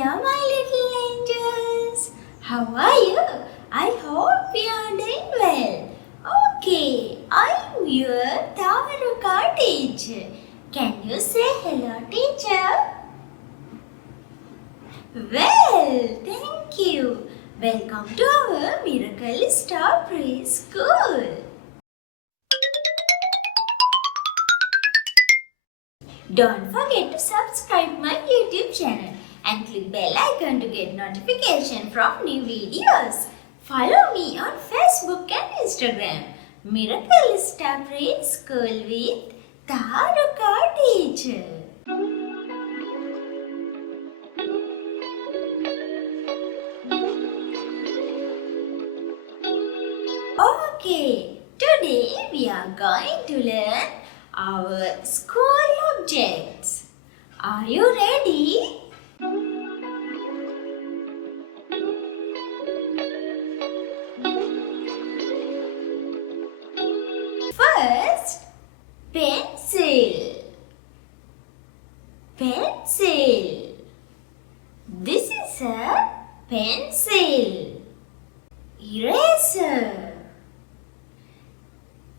dear my little angels. How are you? I hope you are doing well. Okay, I'm your tharuka teacher. Can you say hello, teacher? Well, thank you. Welcome to our Miracle Star Preschool. Don't forget to subscribe my YouTube channel and click bell icon to get notification from new videos. Follow me on Facebook and Instagram. Miracle Star Preschool with Tharuka teacher. Okay, today we are going to learn our school objects. Are you ready? First, pencil. Pencil. This is a pencil. Eraser.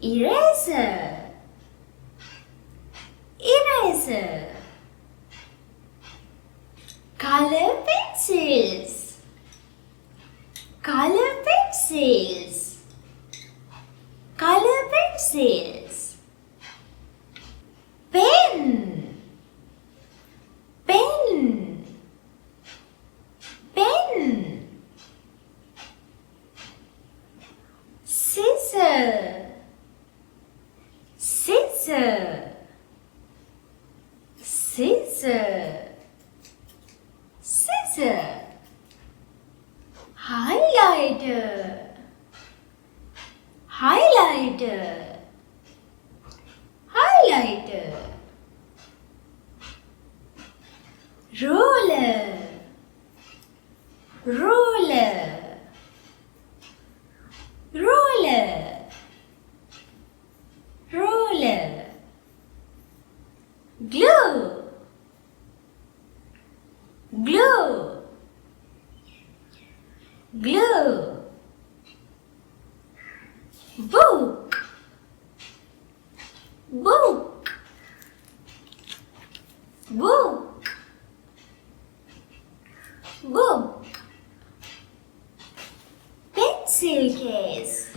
Eraser. Eraser. Color pencils. Color pencils. Color pencils. Pen. Pen. Pen. Scissor. Scissor. Scissor. Scissor. Highlighter. Highlighter. Highlighter. Roller. Roller. Roller. Roller. Glue. Glue. Glue. Book. Book. Book. Book. Pencil case.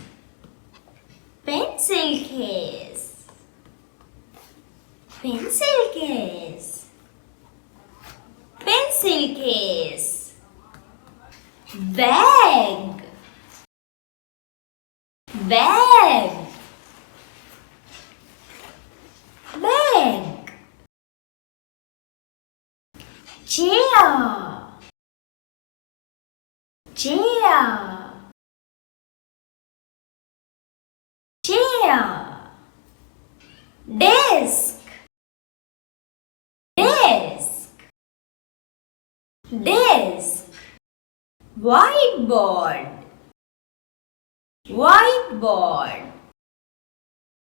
Pencil case. Pencil case. Pencil case. Bag. Bag. Bag. Chair. Chair. Chair. Desk. Desk. Desk. Whiteboard. Whiteboard.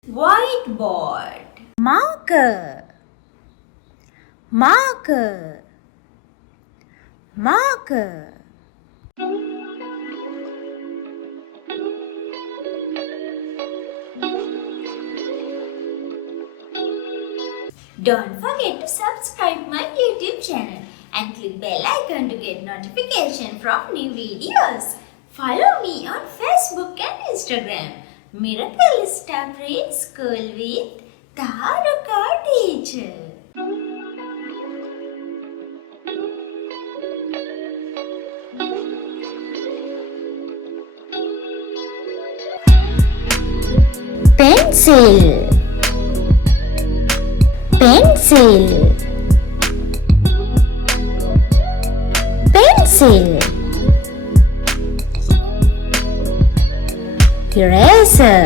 Whiteboard. Marker. Marker. Marker. Don't forget to subscribe my YouTube channel and click bell icon to get notification from new videos. Follow me on Facebook and Instagram. Miracle Star Preschool with Tharuka teacher. Pencil. Pencil. Pencil. Eraser.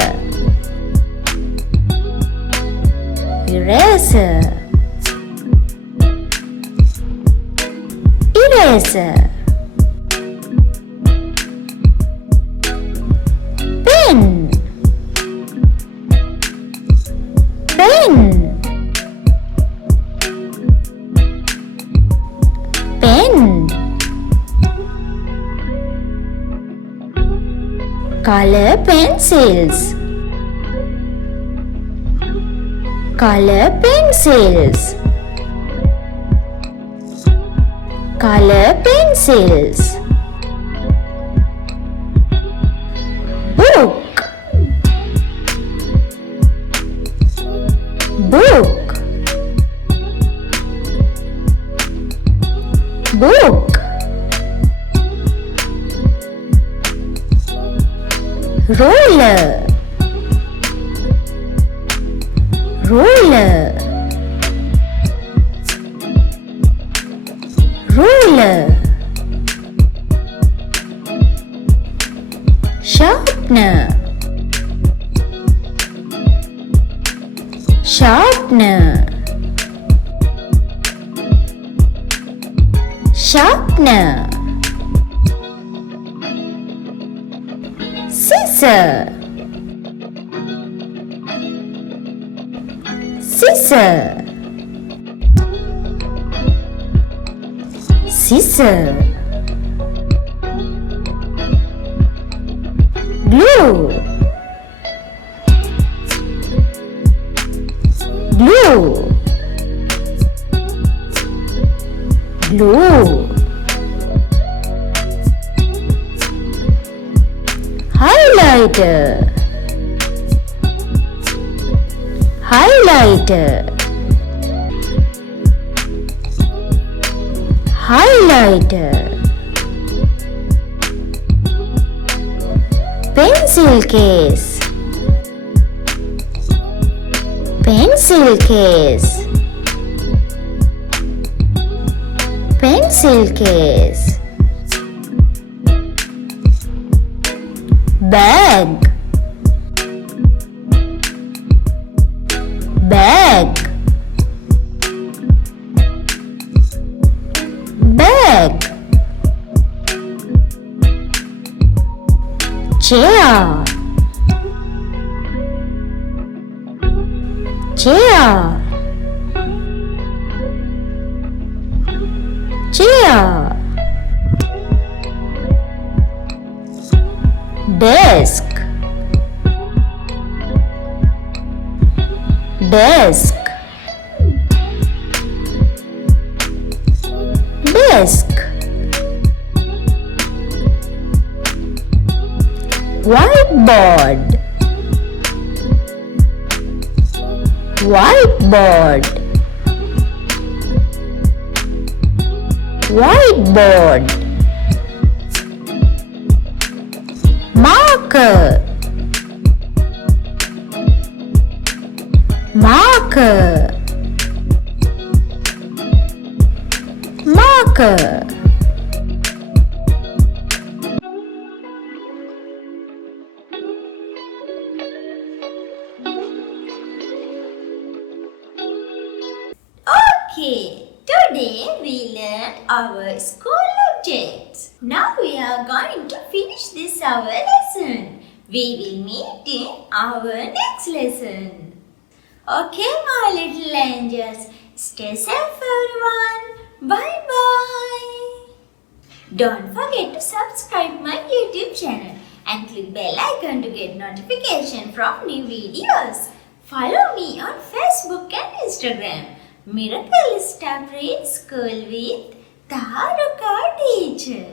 Eraser. Eraser. Pen. Pen. Pen. Color pencils. Color pencils. Color pencils. Book. Book. Book. Roller. Roller. Ruler. Sharpener. Sharpener. Sharpener. Scissor. Scissor. Scissor. Glue. Glue. Glue. Highlighter. Highlighter. Highlighter. Pencil case. Pencil case. Pencil case. Bag. Bag. Bag. Chair. Chair. Chair. Desk. Desk. Desk. Whiteboard. Whiteboard. Whiteboard. Marker. Marker. Marker. Okay, today we learned our school objects. Now we are going to finish this our lesson. We will meet in our next lesson. Okay, my little angels. Stay safe, everyone. Bye-bye. Don't forget to subscribe my YouTube channel and click bell icon to get notification from new videos. Follow me on Facebook and Instagram. Miracle Star Preschool with Tharuka teacher.